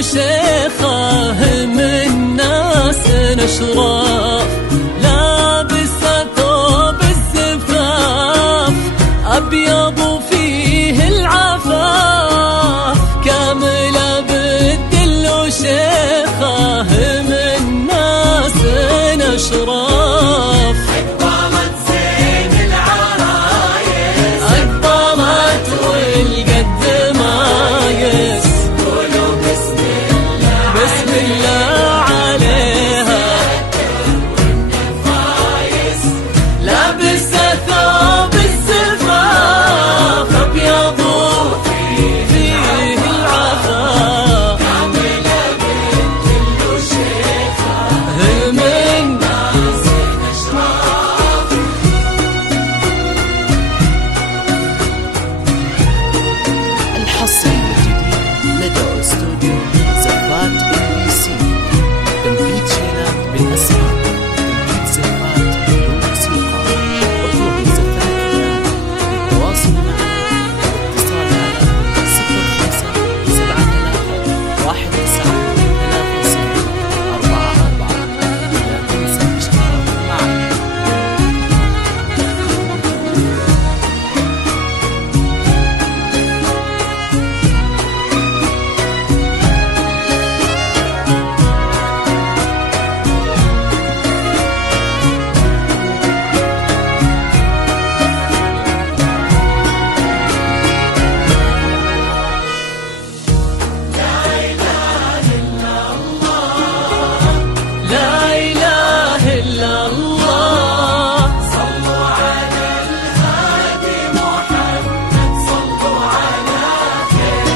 وشيخه من ناس نشراف، لابسه ثوب الزفاف أبيض فيه العفاف، كاملة بالدل وشيخه من ناس نشراف. أقبلت زين العرايس، أقبلت والقد مايس، قولوا بسم الله بسم الله عليها. فايز، لابسه ثوب الزفاف أبيض فيه العفاف، كاملة بالدل وشيخة من ناس نشراف. الحصري الجديد لدى استوديو زفات NBC. تنفيذ شيلات بالأسماء، تنفيذ زفات بالموسيقى. اطلبوا زفات الآن للتواصل معنا والاتصال على 0573319344. لا تنسى الاشتراك معنا. لا إله إلا الله. صلوا على الهادي محمد، صلوا على خير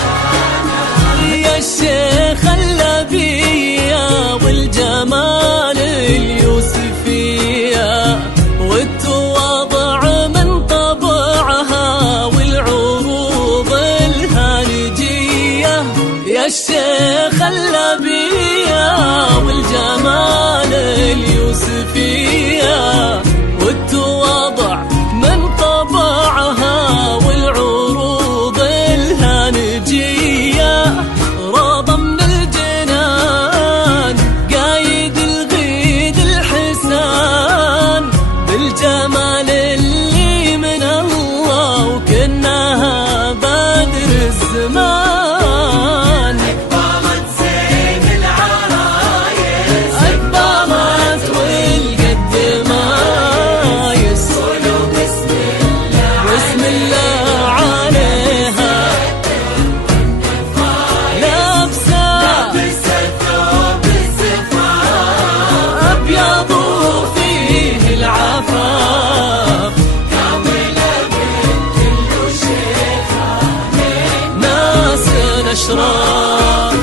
الأنام. يا الشيخ اللبية والجمال اليوسفية، والتواضع من طبعها والعروض الهالجية. يا الشيخ اللبية والجمال اليوسفية، والتواضع من طبعها والعروض الهانجية. روضة من الجنان قايد الغيد الحسان، بالجمال اللي من الله وكنها بدر الزمان. أقبلت زين العرايس، أقبلت والقد مايس، قولوا بسم الله بسم الله عليها. لابسه لابسة ثوب الزفاف أبيض فيه العفاف، كاملة بالدل وشيخة ناس نشراف.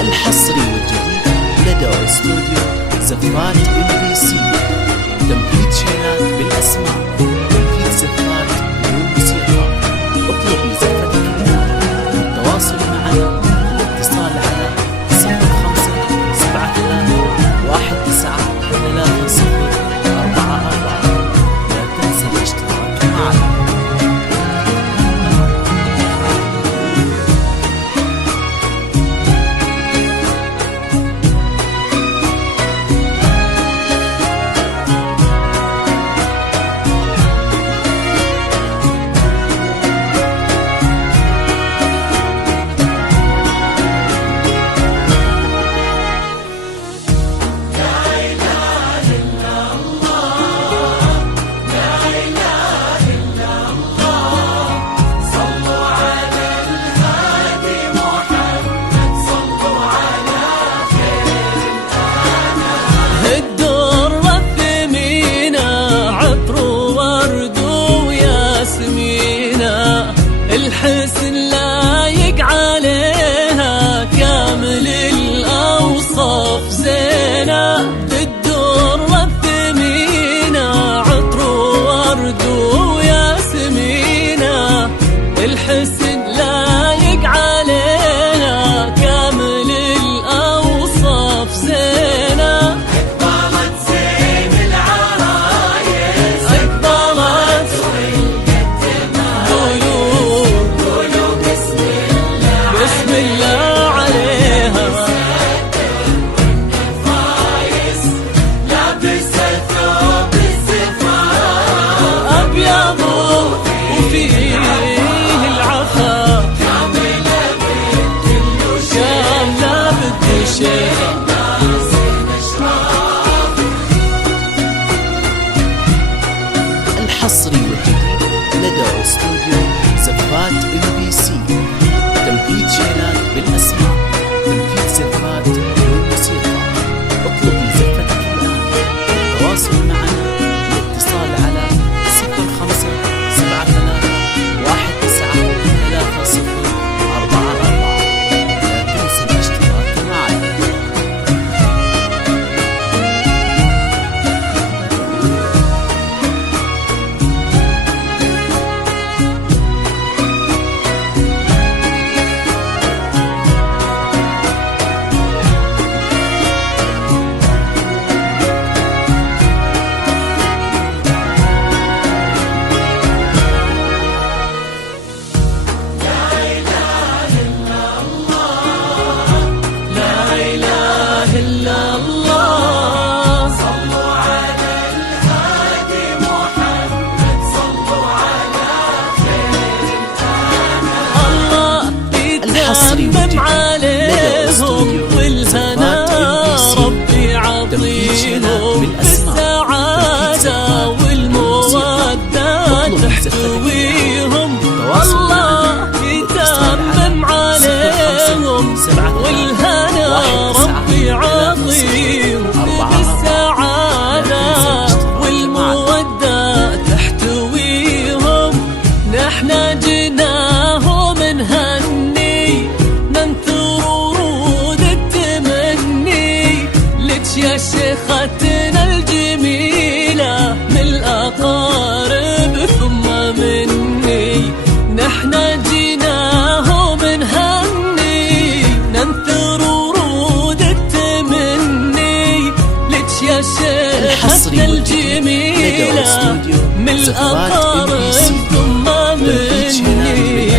الحصري والجديد لدى استوديو زفات NBC. تنفيذ شيلات بالأسماء، تنفيذ زفات بالموسيقى. اطلبي زفتك الآن للتواصل معنا والاتصال على 0573319344. لا تنسى الاشتراك معنا. صلوا على الهادي محمد، صلوا على خير الأنام. الدر الثمينة عطر ورد وياسمينة، الحسن لايق عليها كامل الأوصاف زينة. الدر الثمينة عطر ورد وياسمينة، الحسن لايق عليها كامل الأوصاف زينة. أقبلت زين العرايس، أقبلت والقد مايس، قولوا تطير بالسعادة والمودة تحتويهم. نحنا جناهم نهني ننثر ورود التمني لك يا شيختنا الجميلة من الأقارب ثم مني. نحنا جناهم نهني ننثر ورود التمني لك يا شيختنا الجميلة من الأقارب ثم مني.